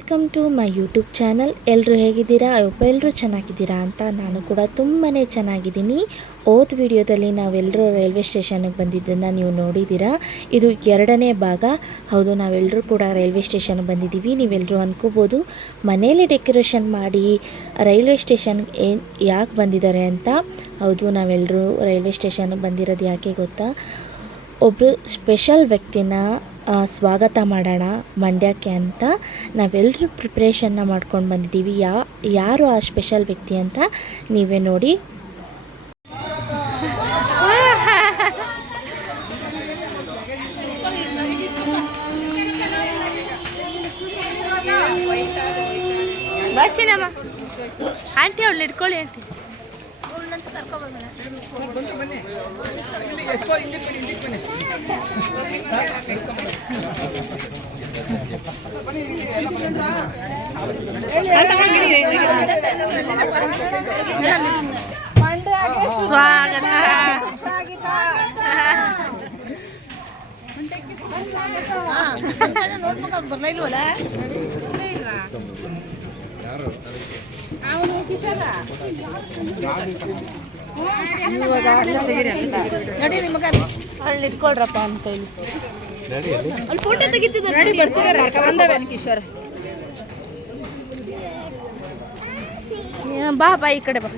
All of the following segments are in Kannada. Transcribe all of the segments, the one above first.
Welcome to my YouTube channel. ಎಲ್ಲರೂ ಹೇಗಿದ್ದೀರಾ? ಎಲ್ಲರೂ ಚೆನ್ನಾಗಿದ್ದೀರಾ ಅಂತ ನಾನು ಕೂಡ ತುಂಬಾ ಚೆನ್ನಾಗಿದ್ದೀನಿ. ಹೋದ ವಿಡಿಯೋದಲ್ಲಿ ನಾವೆಲ್ಲರೂ ರೈಲ್ವೆ ಸ್ಟೇಷನ್ಗೆ ಬಂದಿದ್ದನ್ನು ನೀವು ನೋಡಿದ್ದೀರಾ. ಇದು ಎರಡನೇ ಭಾಗ. ಹೌದು, ನಾವೆಲ್ಲರೂ ಕೂಡ ರೈಲ್ವೆ ಸ್ಟೇಷನ್ಗೆ ಬಂದಿದ್ದೀವಿ. ನೀವೆಲ್ಲರೂ ಅಂದ್ಕೋಬೋದು ಮನೇಲಿ ಡೆಕೋರೇಷನ್ ಮಾಡಿ ರೈಲ್ವೆ ಸ್ಟೇಷನ್ಗೆ ಯಾಕೆ ಬಂದಿದ್ದಾರೆ ಅಂತ. ಹೌದು, ನಾವೆಲ್ಲರೂ ರೈಲ್ವೆ ಸ್ಟೇಷನ್ಗೆ ಬಂದಿರೋದು ಯಾಕೆ ಗೊತ್ತಾ? ಒಬ್ಬರು ಸ್ಪೆಷಲ್ ವ್ಯಕ್ತಿನ ಸ್ವಾಗತ ಮಾಡೋಣ ಮಂಡ್ಯಕ್ಕೆ ಅಂತ ನಾವೆಲ್ಲರೂ ಪ್ರಿಪ್ರೇಷನ್ನ ಮಾಡ್ಕೊಂಡು ಬಂದಿದ್ದೀವಿ. ಯಾರು ಆ ಸ್ಪೆಷಲ್ ವ್ಯಕ್ತಿ ಅಂತ ನೀವೇ ನೋಡಿ. ಬಾಚಿನಮ್ಮ ಆಂಟಿ ಅವಳು ಇಟ್ಕೊಳ್ಳಿ ಆಂಟಿ. ಸ್ವಾಗತ. ಬರ್ಲ ಇಲ್ವಲ್ಲ ನೋಡಿ ನಿಮಗೆ ಅಲ್ಲಿ ಇಟ್ಕೊಳ್ರಪ್ಪ ಅಂತ ಕೈಲಿ ಅಲ್ಲಿ ಫೋಟೋ ತೆಗಿತಿದ್ದಾರೆ. ಕಿಶೋರ್ ಬಾ ಬಾ ಈ ಕಡೆ ಬಾ.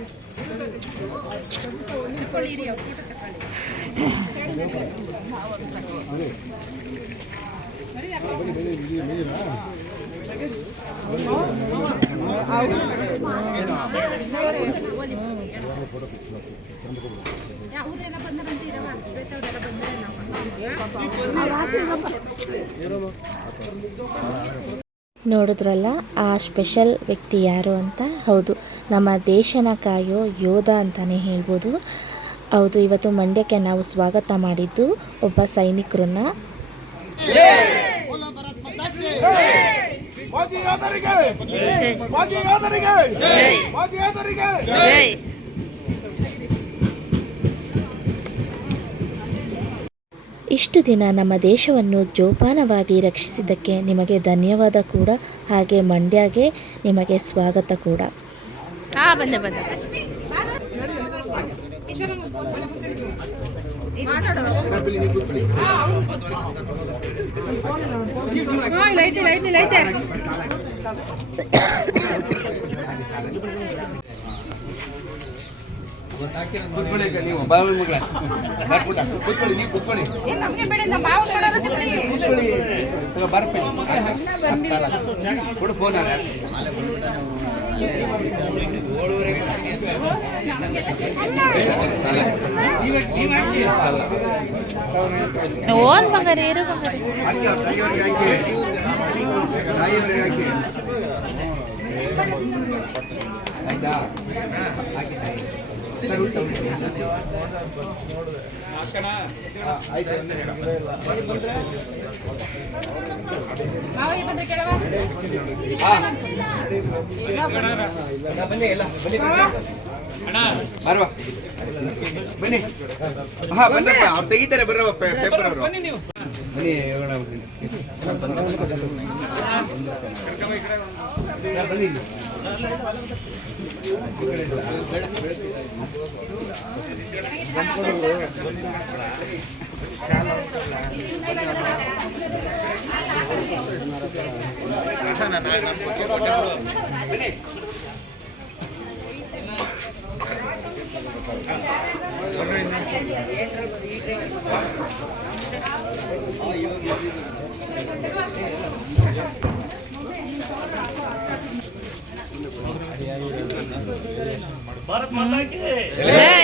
ನೋಡಿದ್ರಲ್ಲ ಆ ಸ್ಪೆಷಲ್ ವ್ಯಕ್ತಿ ಯಾರು ಅಂತ. ಹೌದು, ನಮ್ಮ ದೇಶನ ಕಾಯೋ ಯೋಧ ಅಂತಲೇ ಹೇಳ್ಬೋದು. ಹೌದು, ಇವತ್ತು ಮಂಡ್ಯಕ್ಕೆ ನಾವು ಸ್ವಾಗತ ಮಾಡಿದ್ದು ಒಬ್ಬ ಸೈನಿಕರನ್ನ. ಇಷ್ಟು ದಿನ ನಮ್ಮ ದೇಶವನ್ನು ಜೋಪಾನವಾಗಿ ರಕ್ಷಿಸಿದ್ದಕ್ಕೆ ನಿಮಗೆ ಧನ್ಯವಾದ ಕೂಡ. ಹಾಗೆ ಮಂಡ್ಯಗೆ ನಿಮಗೆ ಸ್ವಾಗತ ಕೂಡ. ಬಂದೆ ಬಂದೆ. ನೀವು ಬಾವಲ್ ಮಗಳ ಕೂತ್ಕೊಳ್ಳಿ, ನೀವು ಕೂತ್ಕೊಳ್ಳಿ, ಕೊಡು ಫೋನ್. ಓನ್ ಬಂಗಾರಿ ಇರು ಬಂಗಾರಿ ಆಯ್ತಾ? ಬರುವ ಬನ್ನಿ. ಹಾ ಬಂದ್ರಪ್ಪ, ಅವ್ರು ತೆಗಿತಾರೆ. ಬರ್ರವ ಪೇಪರ್ ಅವರು ಬನ್ನಿ. ಬನ್ನಿ. भारत माता की जय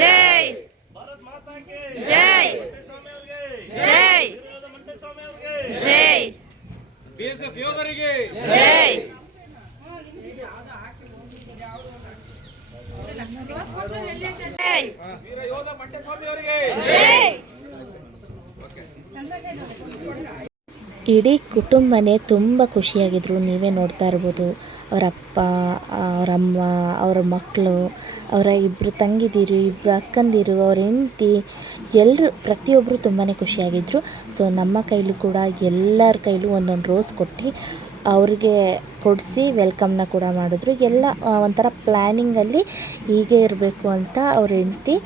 जय जय जय जय बीएसएफ योधರಿಗೆ जय ವೀರ ಯೋಧ ಮಂಟೇಸ್ವಾಮಿ ಅವರಿಗೆ जय. ಇಡೀ ಕುಟುಂಬನೇ ತುಂಬ ಖುಷಿಯಾಗಿದ್ದರು. ನೀವೇ ನೋಡ್ತಾ ಇರ್ಬೋದು. ಅವರಪ್ಪ, ಅವರಮ್ಮ, ಅವರ ಮಕ್ಕಳು, ಅವರ ಇಬ್ಬರು ತಂಗಿದಿರು, ಇಬ್ಬರು ಅಕ್ಕಂದಿರು, ಅವ್ರ ಹೆಂಡತಿ, ಎಲ್ಲರೂ ಪ್ರತಿಯೊಬ್ಬರು ತುಂಬಾ ಖುಷಿಯಾಗಿದ್ದರು. ಸೊ ನಮ್ಮ ಕೈಲೂ ಕೂಡ ಎಲ್ಲರ ಕೈಲೂ ಒಂದೊಂದು ರೋಸ್ ಕೊಟ್ಟು ಅವ್ರಿಗೆ ಕೊಡಿಸಿ ವೆಲ್ಕಮ್ನ ಕೂಡ ಮಾಡಿದ್ರು. ಎಲ್ಲ ಒಂಥರ ಪ್ಲ್ಯಾನಿಂಗಲ್ಲಿ ಹೀಗೆ ಇರಬೇಕು ಅಂತ ಅವ್ರ ಹೆಂಡ್ತಿ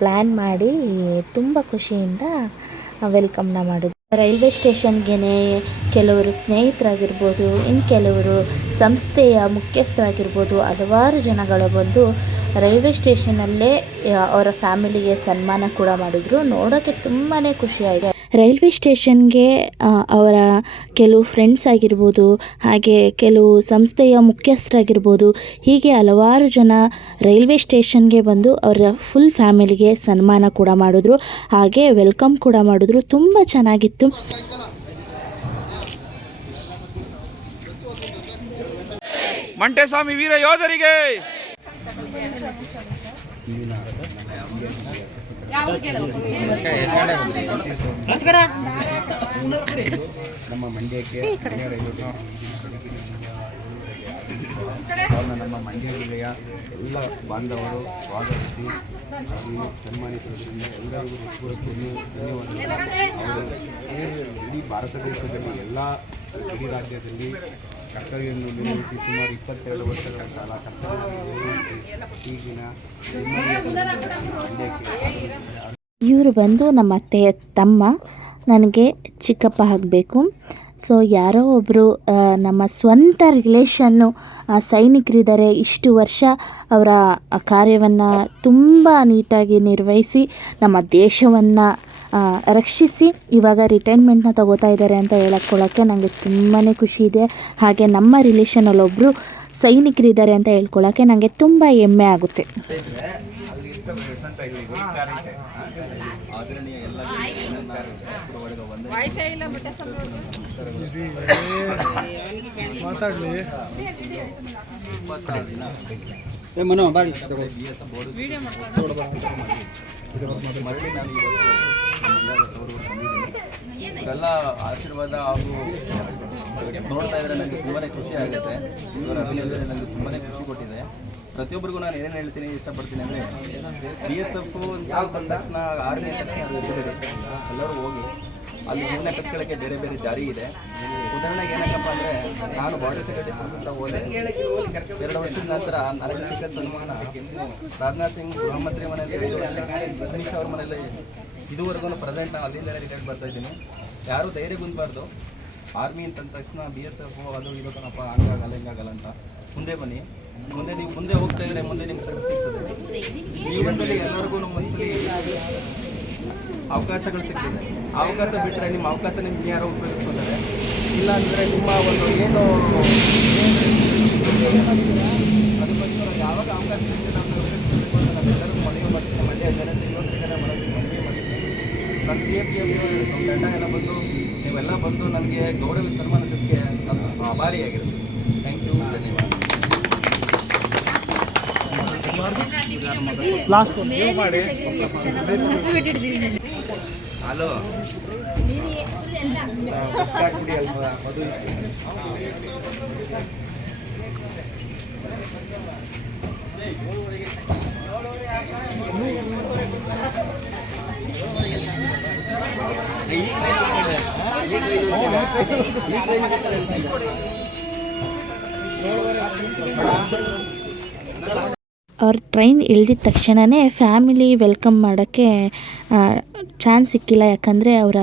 ಪ್ಲ್ಯಾನ್ ಮಾಡಿ ತುಂಬ ಖುಷಿಯಿಂದ ವೆಲ್ಕಮ್ನ ಮಾಡಿದ್ರು. ರೈಲ್ವೆ ಸ್ಟೇಷನ್ಗೆ ಕೆಲವರು ಸ್ನೇಹಿತರಾಗಿರ್ಬೋದು, ಇನ್ನು ಕೆಲವರು ಸಂಸ್ಥೆಯ ಮುಖ್ಯಸ್ಥರಾಗಿರ್ಬೋದು, ಹಲವಾರು ಜನಗಳು ಬಂದು ರೈಲ್ವೆ ಸ್ಟೇಷನಲ್ಲೇ ಅವರ ಫ್ಯಾಮಿಲಿಗೆ ಸನ್ಮಾನ ಕೂಡ ಮಾಡಿದ್ರು. ನೋಡೋಕ್ಕೆ ತುಂಬಾ ಖುಷಿಯಾಗಿದೆ. ರೈಲ್ವೆ ಸ್ಟೇಷನ್ಗೆ ಅವರ ಕೆಲವು ಫ್ರೆಂಡ್ಸ್ ಆಗಿರ್ಬೋದು, ಹಾಗೆ ಕೆಲವು ಸಂಸ್ಥೆಯ ಮುಖ್ಯಸ್ಥರಾಗಿರ್ಬೋದು, ಹೀಗೆ ಹಲವಾರು ಜನ ರೈಲ್ವೆ ಸ್ಟೇಷನ್ಗೆ ಬಂದು ಅವರ ಫುಲ್ ಫ್ಯಾಮಿಲಿಗೆ ಸನ್ಮಾನ ಕೂಡ ಮಾಡಿದ್ರು, ಹಾಗೆ ವೆಲ್ಕಮ್ ಕೂಡ ಮಾಡಿದ್ರು. ತುಂಬ ಚೆನ್ನಾಗಿತ್ತು. ಮಂಟೇಸ್ವಾಮಿ ವೀರ ಯೋಧರಿಗೆ ನಮ್ಮ ಮಂಡ್ಯಕ್ಕೆ ನಮ್ಮ ಮಂಡ್ಯ ಜಿಲ್ಲೆಯ ಎಲ್ಲ ಬಾಂಧವರು ಸ್ವಾಗತಿಸಿ ಸನ್ಮಾನಿಸುವುದರಿಂದ ಎಲ್ಲರಿಗೂ ಧನ್ಯವಾದಗಳು. ಇಡೀ ಭಾರತ ದೇಶದಲ್ಲಿ ಎಲ್ಲ ಇಡೀ ರಾಜ್ಯದಲ್ಲಿ ಕರ್ತವ್ಯವನ್ನು ನಿರ್ವಹಿಸಿ ಸುಮಾರು 22 ವರ್ಷಗಳ ಕಾಲ ಕರ್ತವ್ಯವನ್ನು ನಿರ್ವಹಿಸಿ ಈಗಿನ ಇವರು ಬಂದು ನಮ್ಮ ಅತ್ತೆಯ ತಮ್ಮ, ನನಗೆ ಚಿಕ್ಕಪ್ಪ ಆಗಬೇಕು. ಸೊ ಯಾರೋ ಒಬ್ಬರು ನಮ್ಮ ಸ್ವಂತ ರಿಲೇಷನ್ನು ಸೈನಿಕರಿದ್ದಾರೆ. ಇಷ್ಟು ವರ್ಷ ಅವರ ಕಾರ್ಯವನ್ನು ತುಂಬ ನೀಟಾಗಿ ನಿರ್ವಹಿಸಿ ನಮ್ಮ ದೇಶವನ್ನು ರಕ್ಷಿಸಿ ಇವಾಗ ರಿಟೈರ್ಮೆಂಟ್ನ ತಗೋತಾ ಇದ್ದಾರೆ ಅಂತ ಹೇಳ್ಕೊಳ್ಳೋಕ್ಕೆ ನನಗೆ ತುಂಬಾ ಖುಷಿ ಇದೆ. ಹಾಗೆ ನಮ್ಮ ರಿಲೇಷನಲ್ಲೊಬ್ಬರು ಸೈನಿಕರಿದ್ದಾರೆ ಅಂತ ಹೇಳ್ಕೊಳ್ಳೋಕ್ಕೆ ನನಗೆ ತುಂಬ ಹೆಮ್ಮೆ ಆಗುತ್ತೆ. ಎಲ್ಲ ಆಶೀರ್ವಾದ ಹಾಗೂ ನೋಡ್ತಾ ಇದ್ರೆ ನನಗೆ ತುಂಬಾ ಖುಷಿ ಆಗುತ್ತೆ. ಇವರ ಅಭಿನಂದನೆ ನನಗೆ ತುಂಬಾ ಖುಷಿ ಕೊಟ್ಟಿದೆ. ಪ್ರತಿಯೊಬ್ಬರಿಗೂ ನಾನು ಏನೇನು ಹೇಳ್ತೀನಿ ಇಷ್ಟಪಡ್ತೀನಿ ಅಂದರೆ, BSF ಅಂತ ಬಂದ ತಕ್ಷಣ 6ನೇ ತಕ್ಷಣ ಎಲ್ಲರೂ ಹೋಗಿ ಅಲ್ಲಿ ಹೆಣ್ಣೆ ಕಟ್ಕೊಳ್ಳೋಕ್ಕೆ ಬೇರೆ ಬೇರೆ ದಾರಿ ಇದೆ. ಉದಾಹರಣೆಗೆ ಏನಕ್ಕಪ್ಪ ಅಂದರೆ, ನಾನು ಬಾರ್ಡರ್ ಸೆಕ್ರೆಟರಿ ಪೋಸ್ಟ್ ಅಂತ ಹೋದೆ. 2 ವರ್ಷದ ನಂತರ ನನಗೆ ಸಿಕ್ಕ ಸನ್ಮಾನ ರಾಜನಾಥ್ ಸಿಂಗ್ ಗೃಹ ಮಂತ್ರಿ ಮನೆಯಲ್ಲಿ, ಅಮಿತ್ ಶಾ ಅವ್ರ ಮನೆಯಲ್ಲಿ ಇದುವರೆಗೂ ಪ್ರೆಸೆಂಟ್ ನಾನು ಅಲ್ಲಿಂದಲೇ ರಿಟೈರ್ಡ್ ಬರ್ತಾ ಇದ್ದೀನಿ. ಯಾರೂ ಧೈರ್ಯ ಕುಂದಬಾರ್ದು. ಆರ್ಮಿ ಅಂತ ತಕ್ಷಣ BSF ಅದು ಇದು ಕಣಪ್ಪ ಹಂಗಾಗಲ್ಲ ಹಿಂಗಾಗಲ್ಲ ಅಂತ ಮುಂದೆ ಬನ್ನಿ. ನೀವು ಮುಂದೆ ಹೋಗ್ತಾ ಇದ್ರೆ ಮುಂದೆ ನಿಮ್ಗೆ ಸಕ್ಸಸ್ ಸಿಗ್ತದೆ. ಜೀವನದಲ್ಲಿ ಎಲ್ಲರಿಗೂ ನಮ್ಮ ಮನಸ್ಸಲ್ಲಿ ಅವಕಾಶಗಳು ಸಿಗ್ತದೆ. ಅವಕಾಶ ಬಿಟ್ಟರೆ ನಿಮ್ಮ ಅವಕಾಶ ನಿಮ್ಗೆ ಯಾರೋ ಉಪಯೋಗಿಸ್ಕೊತಾರೆ. ಇಲ್ಲ ಅಂದರೆ ನಿಮ್ಮ ಒಂದು ಏನು ಅದಕ್ಕೋಸ್ಕರ ಯಾವಾಗ ಅವಕಾಶ ಸಿಗ್ತದೆ ನಾವು ಉಪಯೋಗಿಸ್ಬೇಕು ಅಂತ ನಾವೆಲ್ಲರೂ ಮನೆಗೆ ಬರ್ತೀವಿ. ಮಂಡ್ಯ ಜನತೆ ಇನ್ನೊಂದರಿಗೆ ಮಾಡೋದಕ್ಕೆ ಮನವಿ ಮಾಡಿದ್ದೀವಿ. ನನ್ನ CFTF ನಮ್ಮ ತಂಡ ಎಲ್ಲ ಬಂದು ನೀವೆಲ್ಲ ಬಂದು ನನಗೆ ಗೌರವ ಸನ್ಮಾನಿಸೋದಕ್ಕೆ ನಾನು ಆಭಾರಿಯಾಗಿರುತ್ತೆ. ಥ್ಯಾಂಕ್ ಯು, ಧನ್ಯವಾದ. ಹಲೋ ಅವ್ರ ಟ್ರೈನ್ ಇಳಿದಿದ ತಕ್ಷಣವೇ ಫ್ಯಾಮಿಲಿ ವೆಲ್ಕಮ್ ಮಾಡೋಕ್ಕೆ ಚಾನ್ಸ್ ಸಿಕ್ಕಿಲ್ಲ. ಯಾಕಂದರೆ ಅವರ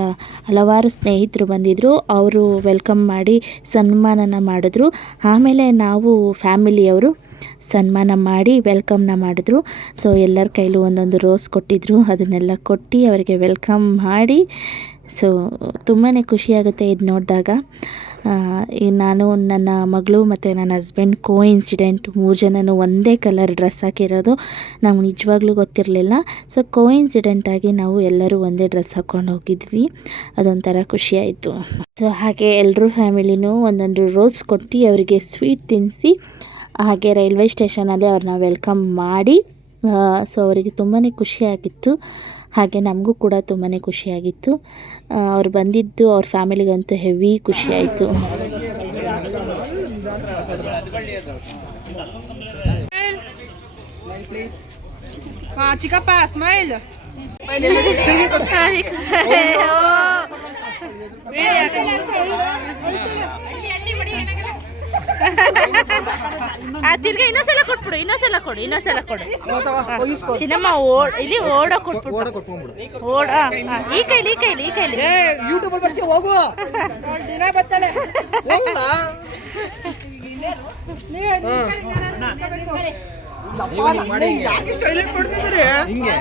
ಹಲವಾರು ಸ್ನೇಹಿತರು ಬಂದಿದ್ದರು. ಅವರು ವೆಲ್ಕಮ್ ಮಾಡಿ ಸನ್ಮಾನನ ಮಾಡಿದ್ರು. ಆಮೇಲೆ ನಾವು ಫ್ಯಾಮಿಲಿಯವರು ಸನ್ಮಾನ ಮಾಡಿ ವೆಲ್ಕಮ್ನ ಮಾಡಿದ್ರು. ಸೊ ಎಲ್ಲರ ಕೈಲೂ ಒಂದೊಂದು ರೋಸ್ ಕೊಟ್ಟಿದ್ದರು. ಅದನ್ನೆಲ್ಲ ಕೊಟ್ಟು ಅವರಿಗೆ ವೆಲ್ಕಮ್ ಮಾಡಿ, ಸೊ ತುಂಬಾ ಖುಷಿಯಾಗುತ್ತೆ ಇದು ನೋಡಿದಾಗ. ನಾನು, ನನ್ನ ಮಗಳು ಮತ್ತು ನನ್ನ ಹಸ್ಬೆಂಡ್ ಕೋಇನ್ಸಿಡೆಂಟ್ 3 ಜನನೂ ಒಂದೇ ಕಲರ್ ಡ್ರೆಸ್ ಹಾಕಿರೋದು ನಮ್ಗೆ ನಿಜವಾಗ್ಲೂ ಗೊತ್ತಿರಲಿಲ್ಲ. ಸೊ ಕೋಇನ್ಸಿಡೆಂಟಾಗಿ ನಾವು ಎಲ್ಲರೂ ಒಂದೇ ಡ್ರೆಸ್ ಹಾಕ್ಕೊಂಡು ಹೋಗಿದ್ವಿ. ಅದೊಂಥರ ಖುಷಿಯಾಯಿತು. ಸೊ ಹಾಗೆ ಎಲ್ಲರೂ ಫ್ಯಾಮಿಲಿನೂ ಒಂದೊಂದು ರೋಸ್ ಕೊಟ್ಟು ಅವರಿಗೆ ಸ್ವೀಟ್ ತಿನ್ನಿಸಿ, ಹಾಗೆ ರೈಲ್ವೆ ಸ್ಟೇಷನಲ್ಲಿ ಅವ್ರನ್ನ ವೆಲ್ಕಮ್ ಮಾಡಿ, ಸೊ ಅವರಿಗೆ ತುಂಬಾ ಖುಷಿಯಾಗಿತ್ತು. ಹಾಗೆ ನಮಗೂ ಕೂಡ ತುಂಬಾ ಖುಷಿಯಾಗಿತ್ತು. ಅವ್ರು ಬಂದಿದ್ದು ಅವ್ರ ಫ್ಯಾಮಿಲಿಗಂತೂ ಹೆವಿ ಖುಷಿಯಾಯಿತು. ಚಿಕ್ಕಪ್ಪ ಸ್ಮೈಲ್. ತಿರ್ಗಾ ಇನ್ನೊಂದ್ಸಲ ಕೊಟ್ಬಿಡು, ಇನ್ನೊಂದ್ಸಲ ಕೊಡು. ಚಿನ್ನಮ್ಮ ಇಲ್ಲಿ ಓಡೋ ಕೊಟ್ಬಿಡು. ಓಡ ಈ ಕೈಲಿ ಯೂಟ್ಯೂಬ್ ಬರ್ತೀಯ ಹೋಗು ದಿನ ಬರ್ತಾಳೆ ಯಾಕೆ ಸ್ಟೈಲೆಂಟ್ ಮಾಡ್ತಿದ್ದೀರಿ ಹಿಂಗೆ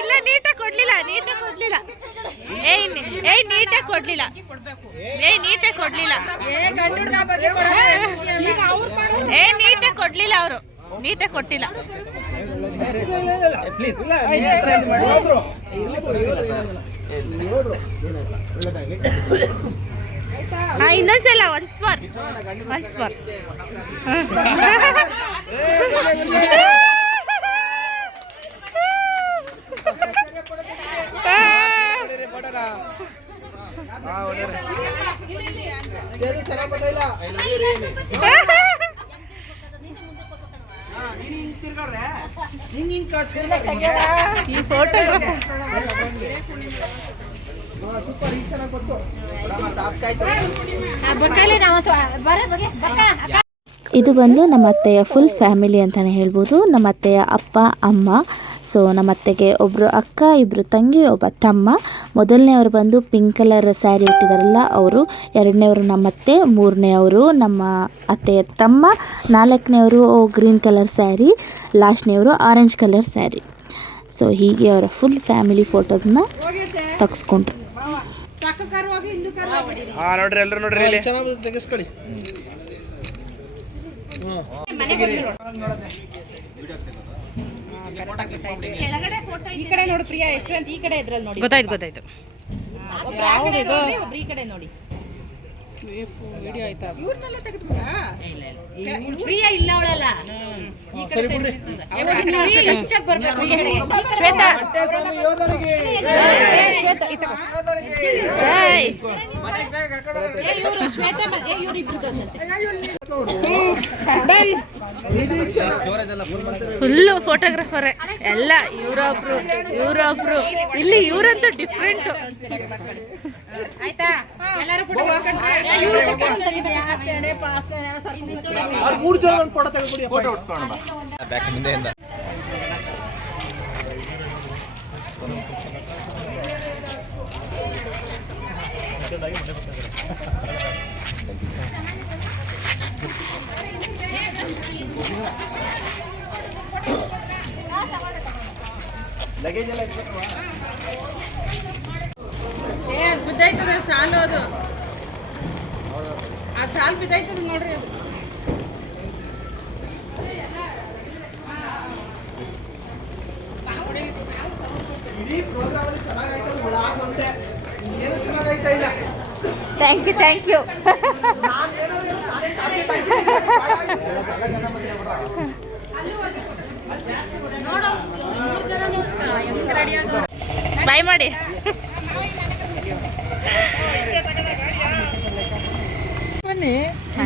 ಇಲ್ಲ ನೀಟಾಗಿ ಕೊಡ್ಲಿಲ್ಲ. ನೀಟಾಗಿ ಕೊಡ್ಲಿಲ್ಲ ಅವರು. ನೀಟಾಗಿ ಕೊಟ್ಟಿಲ್ಲ. ಇನ್ನೊಂದ್ಸಲ ಒನ್ಸ್ ಮೋರ್. ಈ ಫೋಟೋ ಇದು ಬಂದು ನಮ್ಮ ಅತ್ತೆಯ ಫುಲ್ ಫ್ಯಾಮಿಲಿ ಅಂತಲೇ ಹೇಳ್ಬೋದು. ನಮ್ಮ ಅತ್ತೆಯ ಅಪ್ಪ ಅಮ್ಮ, ಸೊ ನಮ್ಮ ಅತ್ತೆಗೆ ಒಬ್ಬರು ಅಕ್ಕ, ಇಬ್ಬರು ತಂಗಿ, ಒಬ್ಬ ತಮ್ಮ. ಮೊದಲನೇವರು ಬಂದು ಪಿಂಕ್ ಕಲರ್ ಸ್ಯಾರಿ ಉಟ್ಟಿದಾರಲ್ಲ ಅವರು, ಎರಡನೇವರು ನಮ್ಮ ಅತ್ತೆ, ಮೂರನೇವರು ನಮ್ಮ ಅತ್ತೆಯ ತಮ್ಮ, ನಾಲ್ಕನೇವರು ಗ್ರೀನ್ ಕಲರ್ ಸ್ಯಾರಿ, ಲಾಸ್ಟ್ನೇವರು ಆರೆಂಜ್ ಕಲರ್ ಸ್ಯಾರಿ. ಸೊ ಹೀಗೆ ಅವರ ಫುಲ್ ಫ್ಯಾಮಿಲಿ ಫೋಟೋದನ್ನ ತೆಗೆಸ್ಕೊಂಡ್ರು. ನೋಡ್ರಿ ಎಲ್ಲರೂ ನೋಡ್ರಿ ಇಲ್ಲಿ ಚೆನ್ನಾಗಿ ತೆಗೆಸ್ಕೊಳ್ಳಿ. ಈ ಕಡೆ ನೋಡು ಪ್ರಿಯಾ, ಯಶವಂತ್ ಈ ಕಡೆ ಇದ್ರಲ್ಲಿ ನೋಡಿ. ಗೊತ್ತಾಯ್ತು. ಒಬ್ರು ಈ ಕಡೆ ನೋಡಿ. ವಿಡಿಯೋ ಆಯ್ತಾ? ಪ್ರಿಯಾ ಇಲ್ಲ ಅವಳಲ್ಲ. ಫುಲ್ಲು ಫೋಟೋಗ್ರಾಫರ್ ಎಲ್ಲ. ಇವ್ರೊಬ್ರು ಇಲ್ಲಿ, ಇವ್ರಂತೂ ಡಿಫ್ರೆಂಟ್. ಆಯ್ತಾ? ಎಲ್ಲರೂ ಮೂರು ಜನ ಒಂದು ಫೋಟೋ ತೆಗೆದುಬಿಡಿ. ಫೋಟೋ ಉಟ್ಕೊಂಡು ಬ್ಯಾಕ್ ಮುಂದೆಯಿಂದ ಲಗೇಜ್ ಎಲ್ಲ ಬಿದ್ದೈತದ ಸಾಲು, ಅದು ಆ ಸಾಲು ಬಿದ್ದೈತದ ನೋಡ್ರಿ. ಇಡೀ ಪ್ರೋಗ್ರಾಮ್ ಅಲ್ಲಿ ಚೆನ್ನಾಗೈತೆ, ಒಳಗೆ ಬಂದೆ ಏನು ಚೆನ್ನಾಗೈತಾ ಇಲ್ಲ. Thank you. ಬಾಯ್ ಮಾಡಿ.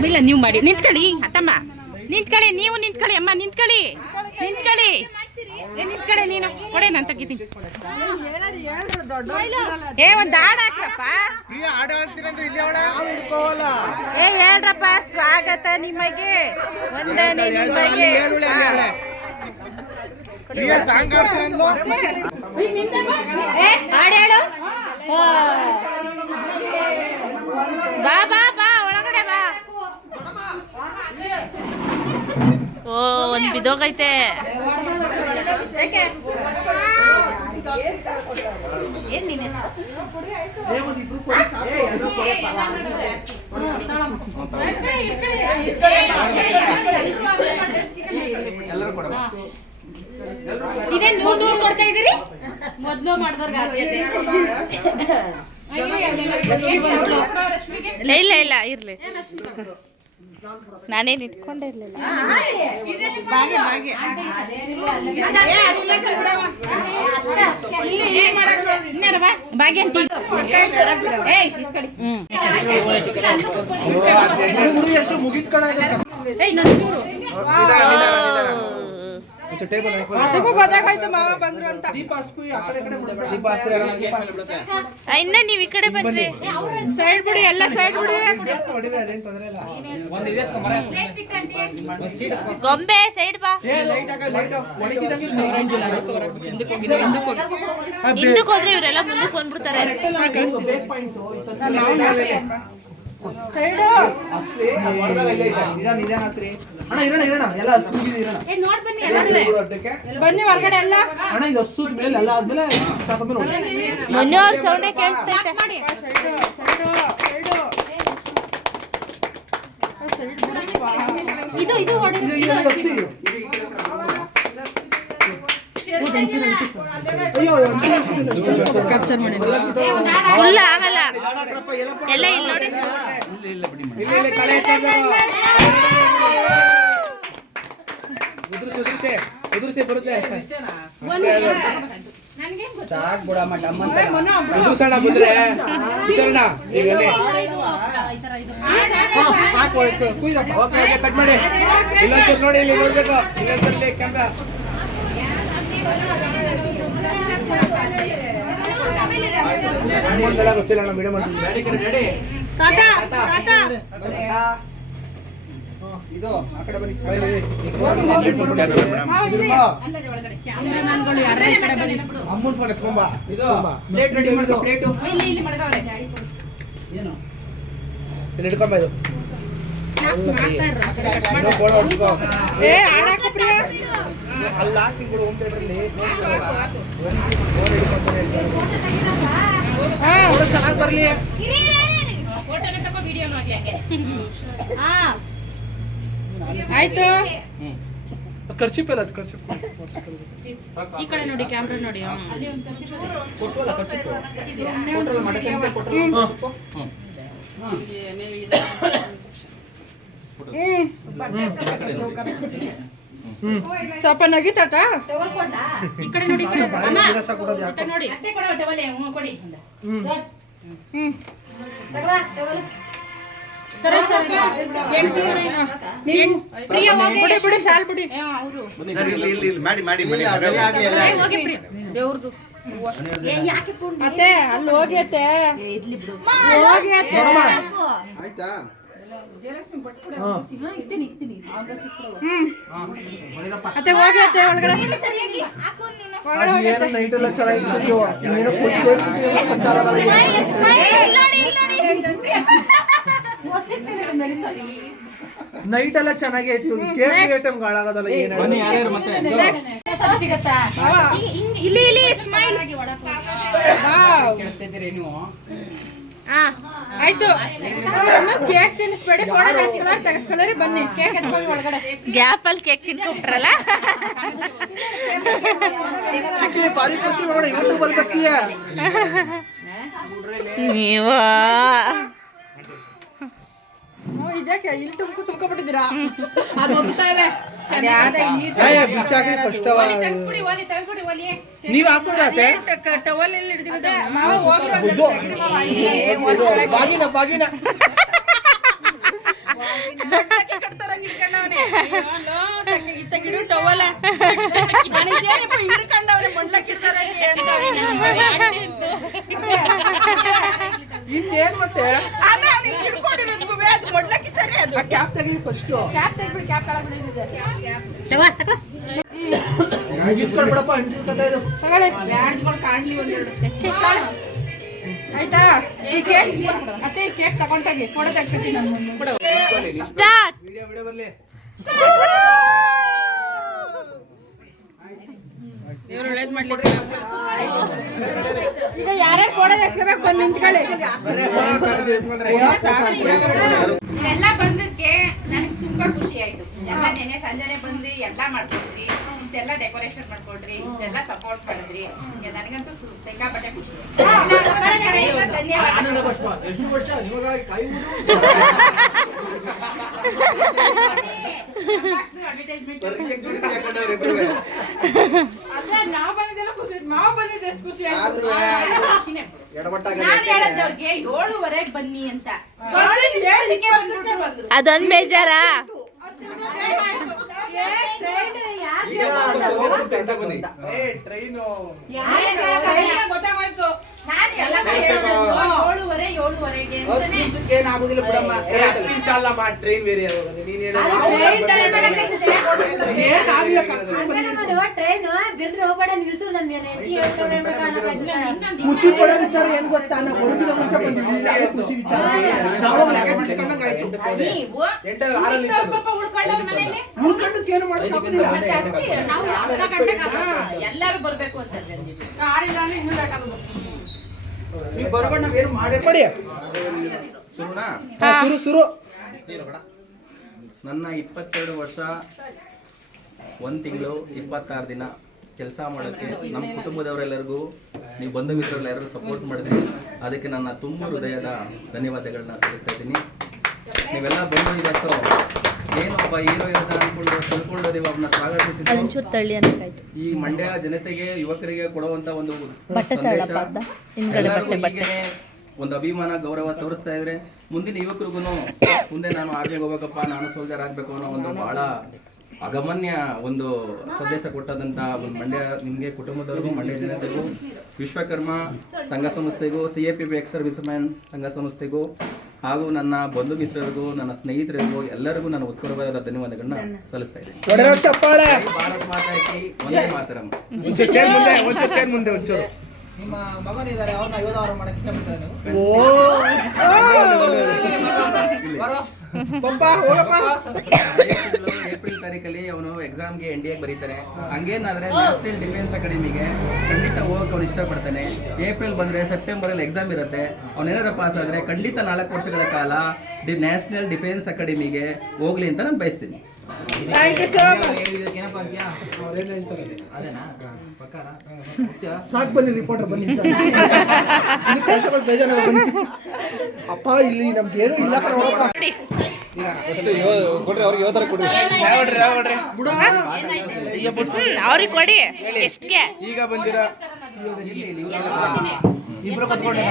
ಇಲ್ಲ ನೀವು ಮಾಡಿ. ನಿಂತ್ಕೊಳ್ಳಿ ಅತ್ತಮ್ಮ, ನಿಂತ್ಕೊಳ್ಳಿ. ನೀವು ನಿಂತ್ಕೊಳ್ಳಿ ಅಮ್ಮ, ನಿಂತ್ಕೊಳ್ಳಿ. ನಿಂತ್ಕೊಳ್ಳಿ ನೀನು. ಕೊಡೆ ನಾನು ತೆಗಿತೀನಿ. ಒಂದು ಹಾಡು ಹಾಕ್ರಪ್ಪ. ಹೇಳ್ರಪ್ಪ. ಸ್ವಾಗತ ನಿಮಗೆ, ವಂದನೆ ನಿಮಗೆ. ಬಾ ಒಳಗಡೆ ಬಾ. ಓ, ಒಂದು ಬಿದೋಗೈತೆ. ಇದೇ 100 ಕೊಡ್ತಾ ಇದೀರಿ. ಮೊದಲು ಮಾಡಿದವ್ರಿಗೆ ಆದ್ಯತೆ. ಇಲ್ಲ ಇರ್ಲಿ. ನಾನೇನು ಇಟ್ಕೊಂಡೇ ಇರ್ಲಿಲ್ಲ. ಭಾಗ್ಯ ಮುಗಿದ್ ಕಡೆ ಅದಕ್ಕೂ ಗೊತ್ತಾಗೋಯ್ತು ಮಾವ ಬಂದ್ರು ಅಂತ. ದೀಪ ಹಸ್ಕು ಆ ಕಡೆ ಈ ಕಡೆ ಬಿಡು. ಇನ್ನ ನೀವ್ ಈ ಕಡೆ ಬನ್ರಿ. ಸೈಡ್ ಬಿಡಿ, ಎಲ್ಲ ಸೈಡ್ ಬಿಡಿ. ಗೊಂಬೆ ಸೈಡ್ ಬಾ. ಹಿಂದಕ್ಕೆ ಹೋದ್ರೆ ಇವರೆಲ್ಲ ಮುಂದಕ್ಕೆ ಬಂದ್ಬಿಡ್ತಾರೆ. ಸೈಡು ಅಣ್ಣ ಇರೋಣ ಎಲ್ಲ ಹಸ್ಕಿಗೆ ಇರೋಣ ಬನ್ನಿ ಹೊರಗಡೆ ಎಲ್ಲ. ಅಣ್ಣ ಇದು ಹಸುದ ಮೇಲೆ ಎಲ್ಲ ಆದ್ಮೇಲೆ ತಗೊಂಡು ನೋಡಿ. ಮೊನ್ನೆ ಅವ್ರ ಸೌಂಡೇ ಕೇಳಿಸ್ತೈತೆ. ಇದು ಇದು ಫುಲ್ ಆಗಲ್ಲ ಎಲ್ಲ ಇಲ್ಲಿ ನೋಡಿ. ಉದುರಿಸಿ ಬರುತ್ತೆ. ಸಾಕ್ ಬಿಡಮ್ಮ ಡಮ್ಮಂತ ಉದುರಿಸೋಣ ಬಂದ್ರೆ ಕಟ್ ಮಾಡಿ ಇಲ್ಲೊಂಚೂರು ನೋಡಿ, ಇಲ್ಲಿ ನೋಡ್ಬೇಕು. ಇಲ್ಲೊಂಚೂರು ಕ್ಯಾಮ್ರಾ ಗೊತ್ತಿಲ್ಲ ಅಣ್ಣ, ಮೀಡಿಯಂ ಇದು ಆ ಕಡೆ ಬನ್ನಿ. ಅಮ್ಮನ್ ಫೋನ್ ಎತ್ಕೊಂಬ. ಇದು ಪ್ಲೇಟ್ ರೆಡಿ ಮಾಡ್ಕೊ. ಪ್ಲೇಟು ಏನು ಇಲ್ಲಿ ಇಟ್ಕೊಂಬ. ಇದು ಅಲ್ಲಿ ಹಾಕಿ ಬಿಡು. ಹೋಮ್ ಥಿಯೇಟ್ರಲ್ಲಿ ಚೆನ್ನಾಗಿ ಬರ್ಲಿ. ಆಯ್ತು. ಖರ್ಚಿಪ್ ಇಲ್ಲ, ಅದು ಖರ್ಚಿಪ್ ಈ ಕಡೆ ನೋಡಿ, ಕ್ಯಾಮ್ರಾ ನೋಡಿ. ಕೊಟ್ಟಲ್ಲ ಕೊಟ್ಟಲ್ಲ ಮಟನ್ ಕೊಟ್ಟರು. ಸ್ವಲ್ಪ ನಗಿತಾತ. ಈ ಕಡೆ ನೋಡಿ, ಕೊಡೋದು ಯಾಕೆ? ನೋಡಿ. ಬಿಡಿ ಶಾಲ್ ಬಿಡಿ. ದೇವ್ರದು ಅತ್ತೆ ಅಲ್ಲಿ ಹೋಗಿ ಅತ್ತೆ. ಹೋಗಿ ಅತ್ತೆ. ಆಯ್ತಾ? ಅತ್ತೆ ಹೋಗಿ ಅತ್ತೆ ಒಳಗಡೆ. ನೈಟ್ ಎಲ್ಲ ಚೆನ್ನಾಗಿತ್ತು. ನೈಟ್ ಎಲ್ಲ ಚೆನ್ನಾಗೇ ಇತ್ತು. ಕೇಕ್ ಐಟಮ್ ಹಾಳಾಗೋದಲ್ಲ. ಬನ್ನಿ ಯಾರ್ಯಾರು ಮತ್ತೆ ಇಲ್ಲಿ ಇಲ್ಲಿ ಸ್ಮೈಲ್. ಕೇಳ್ತಿದ್ದೀರಿ ನೀವು? ಆಯ್ತು. ಕೇಕ್ ತಿನ್ನಿಸ್ಬೇಡಿ, ಫೋಟೋ ತೆಗೆಸ್ಕೊಳ್ಳಿ. ಬನ್ನಿ ಕೇಕ್ ಎತ್ಕೊಂಡು ಒಳಗಡೆ. ಗ್ಯಾಪ್ ಅಲ್ಲಿ ಕೇಕ್ ತಿನ್ಕೊಂಡ್ರಲ್ಲ. ಚಿಕ್ಕಿ ಬಾರಿ ಪಸಿ ನೋಡ ಯೂಟ್ಯೂಬ್ ಅಲ್ಲಿ ಬಕ್ಕಿಯ. ನೀವು ಇದಕ್ಕೆ ಇಲ್ಲಿ ತುಂಬ್ಕೊಬಿಟ್ಟಿದ್ದೀರಾ? ಅದು ಹೋಗ್ತಾ ಇದೆ. ನೀವ್ ಹಾಕೋದ್ರಾತೆ ಟವಲ್ ಎಲ್ಲಿ ಹಿಡಿದಿರೋದು? ಬಾಗಿನ ಬಾಗಿನ ಇನ್ನೇನ್ ಮತ್ತೆ ಕ್ಯಾಪ್ ತೆಗೀರಿ ಫಸ್ಟ್. ಬಿಡಪ್ಪ ಆಯ್ತಾ? ಈ ಕೇಕ್ ಅತ್ತೆ, ಈ ಕೇಕ್ ತಗೊಂಡಾಗಿ ಫೋಟೋ ತೆಗ್ಸ್ತೀನಿ ನಾನು. ಸ್ಟಾರ್ಟ್. ವಿಡಿಯೋ ಬರ್ಲಿ. ಈಗ ಯಾರ್ಯಾರು ಫೋಟೋ ತೆಗ್ಸ್ಕೋಬೇಕು ಬಂದು ನಿಂತ್ಕೊಳ್ಳಿ. ಎಲ್ಲ ಬಂದಕ್ಕೆ ನನಗೆ ತುಂಬಾ ಖುಷಿ ಆಯ್ತು. ಎಲ್ಲ ನೆನೆ ಸಂಜೆನೆ ಬಂದು ಎಲ್ಲ ಮಾಡ್ಕೊಡ್ರಿ, ಇಷ್ಟೆಲ್ಲ ಡೆಕೋರೇಷನ್ ಮಾಡ್ಕೊಡ್ರಿ, ಇಷ್ಟೆಲ್ಲ ಸಪೋರ್ಟ್ ಮಾಡಿದ್ರಿ. ನನಗಂತೂ ಸಿಕ್ಕಾಪಟ್ಟೆ ಖುಷಿ. ನಾವು ಬಂದಿದ್ದೆಲ್ಲ ಖುಷಿ ಆಯ್ತು. ಮಾವು ಬಂದಿದ್ದು ಎಷ್ಟು ಖುಷಿ ಆಯ್ತು. ನಾನು ಹೇಳದವ್ರಿಗೆ 7:30 ಬನ್ನಿ ಅಂತ. ಅದೊಂದ್ ಬೇಜಾರಾ? ಈಗ ವಾಪಸ್ ಹೋಗೋದು ಕರ್ಕೊಂಡ್ ಬನ್ನಿ. ಗೊತ್ತಾಗೋಯ್ತು ನಾನು ಎಲ್ಲ ಕಡೆ ಹೇಳೋದು 7:30 ಅಂತಾನೆ. ಏನಾಗುದಿಲ್ಲ ಬಿಡಮ್ಮ. ಟ್ರೈನ್ ಬೇರೆ ಹೋಗೋದು ನೀನ್ ಟ್ರೈನ್ ಬಿಡ್ರಿ ಹೋಗ್ಬೇಡ ನಿಲ್ಸು ನನ್ನ ಖುಷಿ ಪಡೋ ವಿಚಾರ ಏನ್ ಗೊತ್ತಾ, ನಾವು ಹೊರಗಿನ ಮುಂಚೆ ಬಂದಿರ್ಲಿಲ್ಲ, ಅದೇ ಖುಷಿ ವಿಚಾರ. ನಾವು ಲೆಕ್ಕ ಬಿಡಿಸ್ಕೊಂಡಂಗ್ ಆಯ್ತು. ನೀವು ಪಾಪ ಉಳ್ಕೊಳ್ಳೋರ್ ಮನೇಲಿ ಉಳ್ಕೊಂಡಕ್ಕೆ ಏನು ಮಾಡೋಕ್ಕಾಗೋದಿಲ್ಲ. ಮತ್ತೆ ಅದಕ್ಕೆ ನಾವು ಅರ್ಧ ಗಂಟೆಗೆ ಎಲ್ಲರೂ ಬರ್ಬೇಕು ಅಂತ ಬಂದಿದ್ವಿ. ಆರಿಲ್ಲ ಅಂದ್ರೆ ಇನ್ನೂ ಲೇಟ್ ಆಗೋದು. ನೀವು ಬರೋಣ ನಾವೇನು ಮಾಡಿ ಮಾಡಿ ಶುರುನಾ? ಶುರು ನನ್ನ 22 ವರ್ಷ 1 ತಿಂಗಳು 26 ದಿನ ಕೆಲಸ ಮಾಡೋಕ್ಕೆ ನಮ್ಮ ಕುಟುಂಬದವರೆಲ್ಲರಿಗೂ, ನೀವು ಬಂಧು ಮಿತ್ರರೆಲ್ಲರೂ ಸಪೋರ್ಟ್ ಮಾಡಿದ್ರಿ. ಅದಕ್ಕೆ ನನ್ನ ತುಂಬ ಹೃದಯದ ಧನ್ಯವಾದಗಳನ್ನ ಸಲ್ಲಿಸ್ತಾ ಇದ್ದೀನಿ. ನೀವೆಲ್ಲ ಬಂದು ಇವತ್ತು ಏನೊಬ್ಬ ಹೀರೋ ಇರೋದ ಅಂದ್ಕೊಂಡು ತಿಳ್ಕೊಂಡು ನೀವು ಅವ್ರನ್ನ ಸ್ವಾಗತಿಸಿದ್ದು ಒಂಚೂರು ತಳ್ಳಿ ಅನ್ನೋಕ್ಕಾಯ್ತು. ಈ ಮಂಡ್ಯ ಜನತೆಗೆ, ಯುವಕರಿಗೆ ಕೊಡುವಂತ ಒಂದು ಬಟ್ಟೆ ಸಂದೇಶ. ತಳ್ಳಪ್ಪ ಅರ್ಧ. ಹಿಂದ್ಗಡೆ ಎಲ್ಲರಿಗೂ ಬಟ್ಟೆ. ಹೀಗೇನೆ ಒಂದು ಅಭಿಮಾನ, ಗೌರವ ತೋರಿಸ್ತಾ ಇದ್ರೆ ಮುಂದಿನ ಯುವಕರಿಗೂ ಮುಂದೆ ನಾನು ಆರ್ಮಿಗೆ ಹೋಗ್ಬೇಕಪ್ಪ, ನಾನು ಸೋಲ್ಜರ್ ಆಗ್ಬೇಕು ಅನ್ನೋ ಒಂದು ಬಹಳ ಅಗಮನ್ಯ ಒಂದು ಸಂದೇಶ ಕೊಟ್ಟದಂತ ಒಂದು ಮಂಡ್ಯ ನಿಮಗೆ ಕುಟುಂಬದವ್ರಿಗೂ, ಮಂಡ್ಯ ಜನತೆಗೂ, ವಿಶ್ವಕರ್ಮ ಸಂಘ ಸಂಸ್ಥೆಗೂ, CAPP ಎಕ್ಸ್ ಸರ್ವಿಸ್ ಮ್ಯಾನ್ ಸಂಘ ಸಂಸ್ಥೆಗೂ, ಹಾಗೂ ನನ್ನ ಬಂಧು ಮಿತ್ರರಿಗೂ, ನನ್ನ ಸ್ನೇಹಿತರಿಗೂ ಎಲ್ಲರಿಗೂ ನಾನು ಉತ್ಪೂರ್ವವಾದ ಧನ್ಯವಾದಗಳನ್ನ ಸಲ್ಲಿಸ್ತಾ ಇದ್ದೀನಿ. ಚಪ್ಪಾಳೆ. ಭಾರತ್ ಮಾತಾ ಕಿ ವಂದೇ ಮಾತರಂ. ಮುಂದೆ ಒಂಚೂರು. ನಿಮ್ಮ ಮಗನಿದ್ದಾರೆ, ಅವ್ರನ್ನ ಯೋಧಾವರ ಮಾಡಕ್ಕೆ ಇಷ್ಟಪಡ್ತಾರೆ ನೀವು? ಓ ಪಪ್ಪ ಹೋಗಪ್ಪ. ಏಪ್ರಿಲ್ ತಾರೀಕಲ್ಲಿ ಅವನು ಎಕ್ಸಾಮ್ಗೆ NDA ಬರೀತಾನೆ. ಹಂಗೇನಾದ್ರೆ ನ್ಯಾಷನಲ್ ಡಿಫೆನ್ಸ್ ಅಕಾಡೆಮಿಗೆ ಖಂಡಿತ ಹೋಗಕ್ಕೆ ಅವನು ಇಷ್ಟಪಡ್ತಾನೆ. ಏಪ್ರಿಲ್ ಬಂದರೆ ಸೆಪ್ಟೆಂಬರಲ್ಲಿ ಎಕ್ಸಾಮ್ ಇರುತ್ತೆ. ಅವನೇನಾರ ಪಾಸ್ ಆದರೆ ಖಂಡಿತ 4 ವರ್ಷಗಳ ಕಾಲ ನ್ಯಾಷನಲ್ ಡಿಫೆನ್ಸ್ ಅಕಾಡೆಮಿಗೆ ಹೋಗ್ಲಿ ಅಂತ ನಾನು ಬಯಸ್ತೀನಿ. ಏನಪ್ಪ ಅಂತ್ಯಾ? ಅವ್ರೇನು ಹೇಳ್ತಾರೆ ಅದೇನಾ? ಪಕ್ಕಾನ? ಸಾಕು ಬನ್ನಿ ರಿಪೋರ್ಟರ್ ಬನ್ನಿ. ಕೆಲಸಗಳು ಬೇಜಾರ ಬನ್ನಿ. ಅಪ್ಪ ಇಲ್ಲಿ ನಮ್ಗೆ ಏನು ಇಲ್ಲ ನೋಡಪ್ಪ. ಕೊಡ್ರಿ ಅವ್ರಿಗೆ ಯೋಧರ ಕೊಡ್ರಿ. ಅವ್ರಿಗೆ ಕೊಡಿ ಎಷ್ಟಿಗೆ ಈಗ ಬಂದಿರಾ ಇಬ್ರು ಕತ್ಕೊಂಡೆ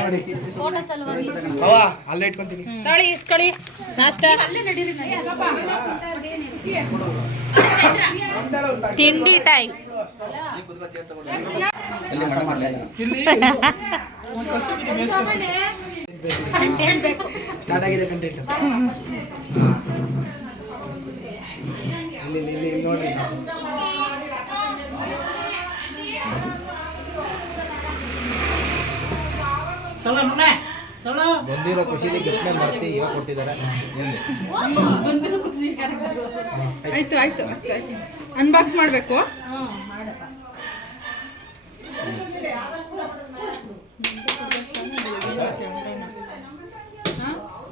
ಅಲ್ಲೇ ಇಟ್ಕೊಂತೀನಿ. ತಗೊಳ್ಳಿ ಇಸ್ಕೊಳ್ಳಿ ನಾಷ್ಟ ತಿಂಡಿ ಟೈಮ್. ಸ್ಟಾರ್ಟ್ ಆಗಿದೆ ಕಂಟೆಂಟ್. ಇಲ್ಲಿ ನೋಡ್ರಿ. ಬಂದಿರೋ ಖುಷಿಲಿ ಗಿಫ್ಟ್ನ ಮಾಡ್ತಿ ಇವಾಗ ಕೊಟ್ಟಿದ್ದಾರೆ. ಆಯ್ತು ಆಯ್ತು ಅನ್ಬಾಕ್ಸ್ ಮಾಡಬೇಕು.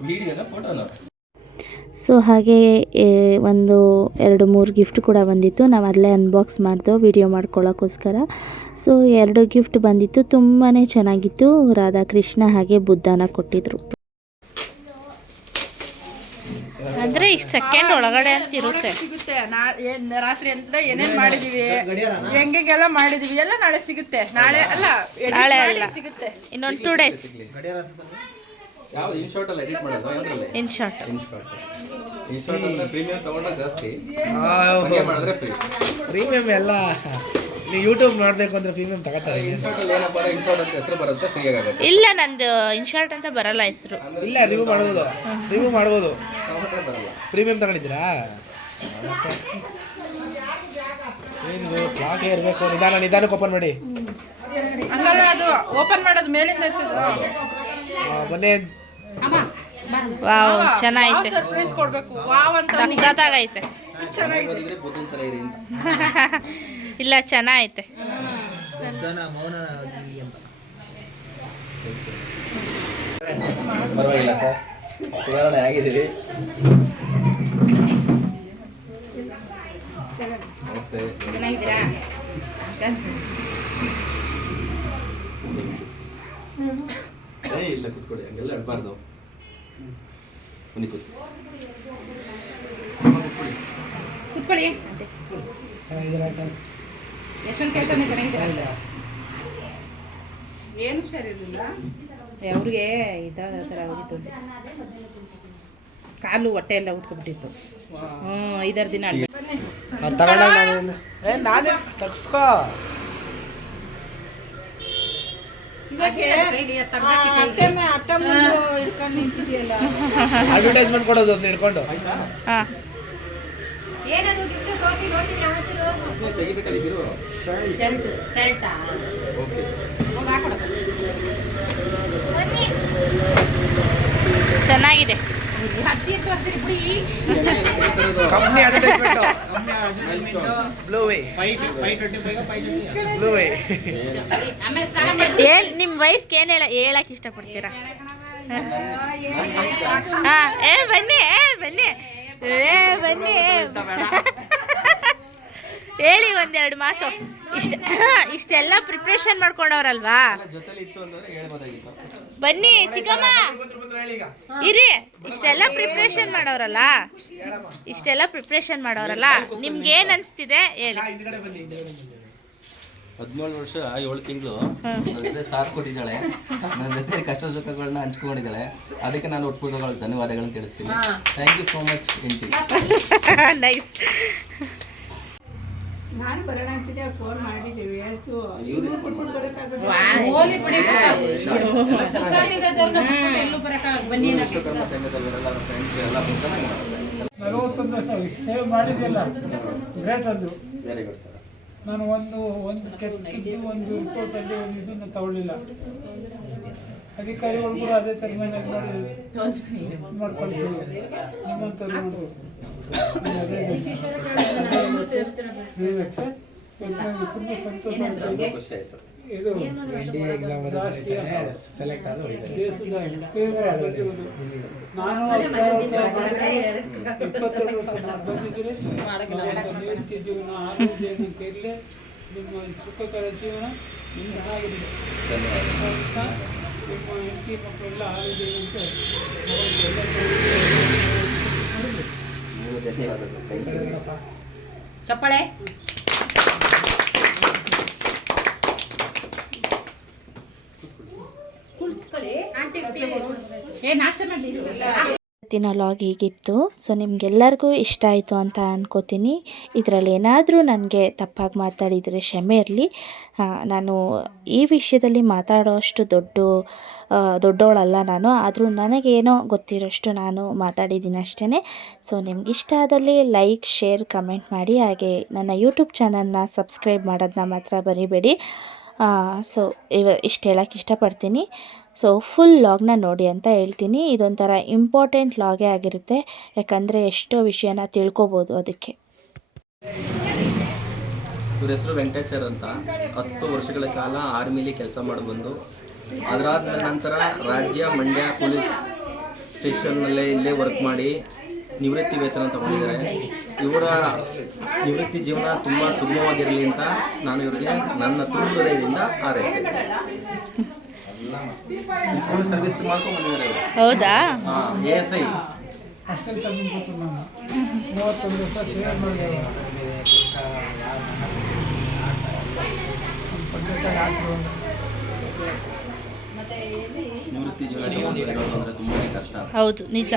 ವಿಡಿಯೋನ ಫೋಟೋನ ಸೊ ಹಾಗೆ ಒಂದು 2-3 ಗಿಫ್ಟ್ ಕೂಡ ಬಂದಿತ್ತು. ನಾವು ಅಲ್ಲೇ ಅನ್ಬಾಕ್ಸ್ ಮಾಡಿದೋ ವಿಡಿಯೋ ಮಾಡ್ಕೊಳ್ಳೋಕ್ಕೋಸ್ಕರ. ಸೊ 2 ಗಿಫ್ಟ್ ಬಂದಿತ್ತು, ತುಂಬಾ ಚೆನ್ನಾಗಿತ್ತು. ರಾಧಾಕೃಷ್ಣ ಹಾಗೆ ಬುದ್ಧನ ಕೊಟ್ಟಿದ್ರು. ಅಂದ್ರೆ ಈಗ ಸೆಕೆಂಡ್ ಒಳಗಡೆ ಅಂತ ಇರುತ್ತೆ. ಸಿಗುತ್ತೆ ರಾತ್ರಿ ಅಂತ ಏನೇನ್ ಮಾಡಿದೀವಿ, ಹೆಂಗೆಲ್ಲ ಮಾಡಿದೀವಿ ಎಲ್ಲ ನಾಳೆ ಸಿಗುತ್ತೆ. ನಾಳೆ ಅಲ್ಲ ನಾಳೆ ಅಲ್ಲ, ಸಿಗುತ್ತೆ. ಇನ್ನೊಂದು 2 ಡೇಸ್ ಯಾವ ಇನ್ಶಾರ್ಟ್ ಅಲ್ಲಿ ಎಡಿಟ್ ಮಾಡೋದು ಯಾವ್ದ್ರಲ್ಲಿ? ಇನ್ಶಾರ್ಟ್. ಇನ್ಶಾರ್ಟ್ ಅಂದ್ರೆ ಪ್ರೀಮಿಯಂ ತಗೊಂಡ್ರೆ ಜಾಸ್ತಿ, ಹಂಗೆ ಮಾಡಿದ್ರೆ ಫ್ರೀ. ಪ್ರೀಮಿಯಂ ಎಲ್ಲ ನೀವು ಯೂಟ್ಯೂಬ್ ನೋಡ್ಬೇಕು ಅಂದ್ರೆ ಪ್ರೀಮಿಯಂ ತಗೋತಾರೆ. ಇನ್ಶಾರ್ಟ್ ಅಲ್ಲಿ ಏನಪ್ಪ ಇನ್ಶಾರ್ಟ್ ಅಂತ ಹೆಸರು ಬರುತ್ತೆ, ಫ್ರೀ ಆಗುತ್ತೆ. ಇಲ್ಲ ನಂದು ಇನ್ಶಾರ್ಟ್ ಅಂತ ಬರಲ್ಲ ಹೆಸರು. ಇಲ್ಲ ರಿವ್ಯೂ ಮಾಡ್ಬೋದು, ರಿವ್ಯೂ ಮಾಡ್ಬೋದು. ತಗೊಂಡ್ರೆ ಬರಲ್ಲ. ಪ್ರೀಮಿಯಂ ತಗೊಂಡಿದ್ದೀರಾ? ಏನು ಕ್ಲಾಕ್ ಇರಬೇಕು. ನಿಧಾನಕ್ಕೆ ಓಪನ್ ಮಾಡಿ. ಹಂಗಲ್ಲ, ಅದು ಓಪನ್ ಮಾಡೋದು ಮೇಲಿಂದ ಮೊನ್ನೆ ವಾವ್ ಚೆನ್ನಾಗೈತೆ, ಸರ್ಪ್ರೈಸ್ ಕೊಡ್ಬೇಕು. ವಾವ್ ಅಂತ ಸಖತ್ತಾಗೈತೆ. ಚೆನ್ನಾಗಿದೆ. ಬುದ್ಧನ ಥರ ಇರಿ ಅಂತ. ಇಲ್ಲ ಚೆನ್ನಾಗೈತೆ. ಪರವಾಗಿಲ್ಲ ಸರ್, ಸುಧಾರಣೆ ಆಗಿದ್ದೀವಿ. ನಮಸ್ತೆ. ಚೆನ್ನಾಗಿದ್ದೀರಾ? ಇಲ್ಲ ಕೂತ್ಕೊಳ್ಳಿ, ಹಂಗೆಲ್ಲ ಇಡಬಾರ್ದು. ಬನ್ನಿ ಕೂತ್ಕೊಳ್ಳಿ. ಯಶವಂತ ಕೆಲಸನೇ ಚೆನ್ನಾಗಿದ್ದೀರಾ? ಏನು ಹುಷಾರಿರಲಿಲ್ಲ ಅವ್ರಿಗೆ, ಇದಾದ ಥರ ಆಗಿತ್ತು. ಕಾಲು ಹೊಟ್ಟೆ ಎಲ್ಲ ಉಟ್ಕೊಬಿಟ್ಟಿತ್ತು. 5-6 ದಿನ ಅಲ್ಲೇ. ನಾನೇ ತಗ್ಸ್ಕೋ ಅತ್ತ ಮುಂದೆ ಹಿಡ್ಕೊಂಡು ನಿಂತಿದೆಯಲ್ಲ. ಅಡ್ವರ್ಟೈಸ್ಮೆಂಟ್ ಕೊಡೋದು ಅಂತ ಹಿಡ್ಕೊಂಡು ಹಾಂ ಏನದು ಗಿಫ್ಟ್ ತೋರಿಸಿ ನೋಡ್ತೀನಿ ಒಂಚೂರು. ತೆಗಿಬೇಕಲ್ಲಿದ್ದೀರು ಶರ್ಟಾ ಓಕೆ ಹೋಗಿ ಹಾಕೊಡೋದು. ಚೆನ್ನಾಗಿದೆ. 10 ತೋರಿಸಿ ಬಿಡಿ. Company advertisement blue way blue way. ಆಮೇಲೆ ಸ್ನಾನ ಮಾಡಿ ನಿಮ್ಮ ವೈಫ್ಗೆ ಏನು ಹೇಳಕ್ಕೆ ಇಷ್ಟಪಡ್ತೀರಾ? ಹಾಂ ಬನ್ನಿ ಬನ್ನಿ ಬನ್ನಿ ಹೇಳಿ ಒಂದೆರಡು ಮಾತು. ಇಷ್ಟೆಲ್ಲ ಪ್ರಿಪ್ರೇಷನ್ ಮಾಡ್ಕೊಂಡವ್ರಲ್ವಾ? ಜೊತೆಲಿ ಇತ್ತು ಅಂದ್ರೆ ಹೇಳ್ಬೋದಾಗಿತ್ತು. ಬನ್ನಿ ಚಿಕ್ಕಮ್ಮ ಇರಿ. ಇಷ್ಟೆಲ್ಲ ಪ್ರಿಪ್ರೇಷನ್ ಮಾಡೋರಲ್ಲ ನಿಮ್ಗೆ ಏನ್ ಅನ್ಸ್ತಿದೆ ಹೇಳಿ. 17 ವರ್ಷ 7 ತಿಂಗಳು ನನ್ನ ಜೊತೆ ಸಾಥ್ ಕೊಟ್ಟಿದ್ದಾಳೆ. ನನ್ನ ಜೊತೆ ಕಷ್ಟ ಸುಖಗಳನ್ನ ಹಂಚ್ಕೊಂಡಿದ್ದಾಳೆ. ಅದಕ್ಕೆ ನಾನು ಒಟ್ಬಿಟ್ಟು ಧನ್ಯವಾದಗಳನ್ನ ತಿಳಿಸ್ತೀನಿ. ಥ್ಯಾಂಕ್ ಯು ಸೋ ಮಚ್ ಇಂಟಿ. ನೈಸ್. ನಾನು ಬರೋಣ ಅಂತಿದ್ದೆ, ಫೋನ್ ಮಾಡಿದ್ದೀವಿ ಹೇಳ್ತು. ವಿಶ್ವಕರ್ಮ ಸಂಘದವರೆಲ್ಲ ಫ್ರೆಂಡ್ಸ್ ಎಲ್ಲ ಚೆನ್ನಾಗಿ ಮಾಡ್ತಾರೆ. 41 ವರ್ಷ ಸೇವ್ ಮಾಡಿದೆಯಲ್ಲ ಗ್ರೇಟ್ ಅದು. Very good sir. ನಾನು ಒಂದು ಕೆಟ್ಟದ್ದು ಒಂದು ರಿಪೋರ್ಟಲ್ಲಿ ಒಂದು ಇದನ್ನು ತಗೊಳ್ಳಿಲ್ಲ. ಅಧಿಕಾರಿಗಳು ಕೂಡ ಅದೇ ತರಮೇಲೆ ಮಾಡ್ಕೊಳ್ತೀವಿ ನಿಮ್ಮಂಥವ್ರು ನೋಡು. ತುಂಬ ಸಂತೋಷ ಆಯ್ತು. ಖುಷಿ ಆಯ್ತು. ಇದು ರಾಷ್ಟ್ರೀಯ ದೇಶದ ಸೇವೆ ಪ್ರತಿಯೊಂದು. ನಾನು 20 ವರ್ಷ ಬಂದಿದ್ದರೆ ನಿವೃತ್ತಿ ಜೀವನ ಆರೋಗ್ಯ ಇರಲಿ, ನಿಮ್ಮ ಸುಖಕರ ಜೀವನ ನಿಮ್ಮ ಚೆನ್ನಾಗಿರಲಿ. ನಿಮ್ಮ ಹೆಂಡತಿ ಮಕ್ಕಳೆಲ್ಲ ಆರೋಗ್ಯ ಇರುತ್ತೆ. ಧನ್ಯವಾದಗಳು. ಚಪ್ಪಾಳೆ. ನಾಷ್ಟ ಮಾಡಿ ಇವತ್ತಿನ ಲಾಗ್ ಹೀಗಿತ್ತು. ಸೊ ನಿಮಗೆಲ್ಲರಿಗೂ ಇಷ್ಟ ಆಯಿತು ಅಂತ ಅನ್ಕೋತೀನಿ. ಇದರಲ್ಲಿ ಏನಾದರೂ ನನಗೆ ತಪ್ಪಾಗಿ ಮಾತಾಡಿದರೆ ಕ್ಷಮೆ ಇರಲಿ. ನಾನು ಈ ವಿಷಯದಲ್ಲಿ ಮಾತಾಡೋ ಅಷ್ಟು ದೊಡ್ಡವಳಲ್ಲ ನಾನು. ಆದರೂ ನನಗೇನೋ ಗೊತ್ತಿರೋಷ್ಟು ನಾನು ಮಾತಾಡಿದ್ದೀನಿ ಅಷ್ಟೇ. ಸೊ ನಿಮಗಿಷ್ಟ ಆದಲ್ಲಿ ಲೈಕ್, ಶೇರ್, ಕಮೆಂಟ್ ಮಾಡಿ. ಹಾಗೆ ನನ್ನ ಯೂಟ್ಯೂಬ್ ಚಾನಲ್ನ ಸಬ್ಸ್ಕ್ರೈಬ್ ಮಾಡೋದನ್ನ ಮಾತ್ರ ಬರಿಬೇಡಿ. ಸೊ ಇಷ್ಟು ಹೇಳೋಕ್ಕೆ ಇಷ್ಟಪಡ್ತೀನಿ. ಸೊ ಫುಲ್ ಲಾಗ್ನ ನೋಡಿ ಅಂತ ಹೇಳ್ತೀನಿ. ಇದೊಂಥರ ಇಂಪಾರ್ಟೆಂಟ್ ಲಾಗೇ ಆಗಿರುತ್ತೆ, ಯಾಕಂದರೆ ಎಷ್ಟೋ ವಿಷಯನ ತಿಳ್ಕೊಬೋದು ಅದಕ್ಕೆ. ಇವ್ರ ಹೆಸರು ವೆಂಕಟೇಶ್ವರ್ ಅಂತ. 10 ವರ್ಷಗಳ ಕಾಲ ಆರ್ಮಿಲಿ ಕೆಲಸ ಮಾಡಿ ಬಂದು ಅದರಾದ ನಂತರ ರಾಜ್ಯ ಮಂಡ್ಯ ಪೊಲೀಸ್ ಸ್ಟೇಷನ್ನಲ್ಲೇ ಇಲ್ಲೇ ವರ್ಕ್ ಮಾಡಿ ನಿವೃತ್ತಿ ವೇತನ ತಗೊಂಡಿದ್ದಾರೆ. ಇವರ ನಿವೃತ್ತಿ ಜೀವನ ತುಂಬ ಸುಗಮವಾಗಿರಲಿ ಅಂತ ನಾನು ಇವರಿಗೆ ನನ್ನ ತುಂಬ ಹೃದಯದಿಂದ ಹಾರೈಸ್ತೇನೆ. ಸರ್ವಿಸ್ ಮಾಡ್ಕೊಂಡು ಬಂದಿದ್ದಾರೆ ಇವರು. ಹೌದಾ? ASI ಅಷ್ಟೇ ತಂದು ನಾನು 31 ವರ್ಷ ಸೇವೆ ಮಾಡಿದೆ. ನಿವೃತ್ತಿ ಜೀವನ ಅಂದರೆ ತುಂಬಾ ಕಷ್ಟ. ಹೌದು, ನಿಜ.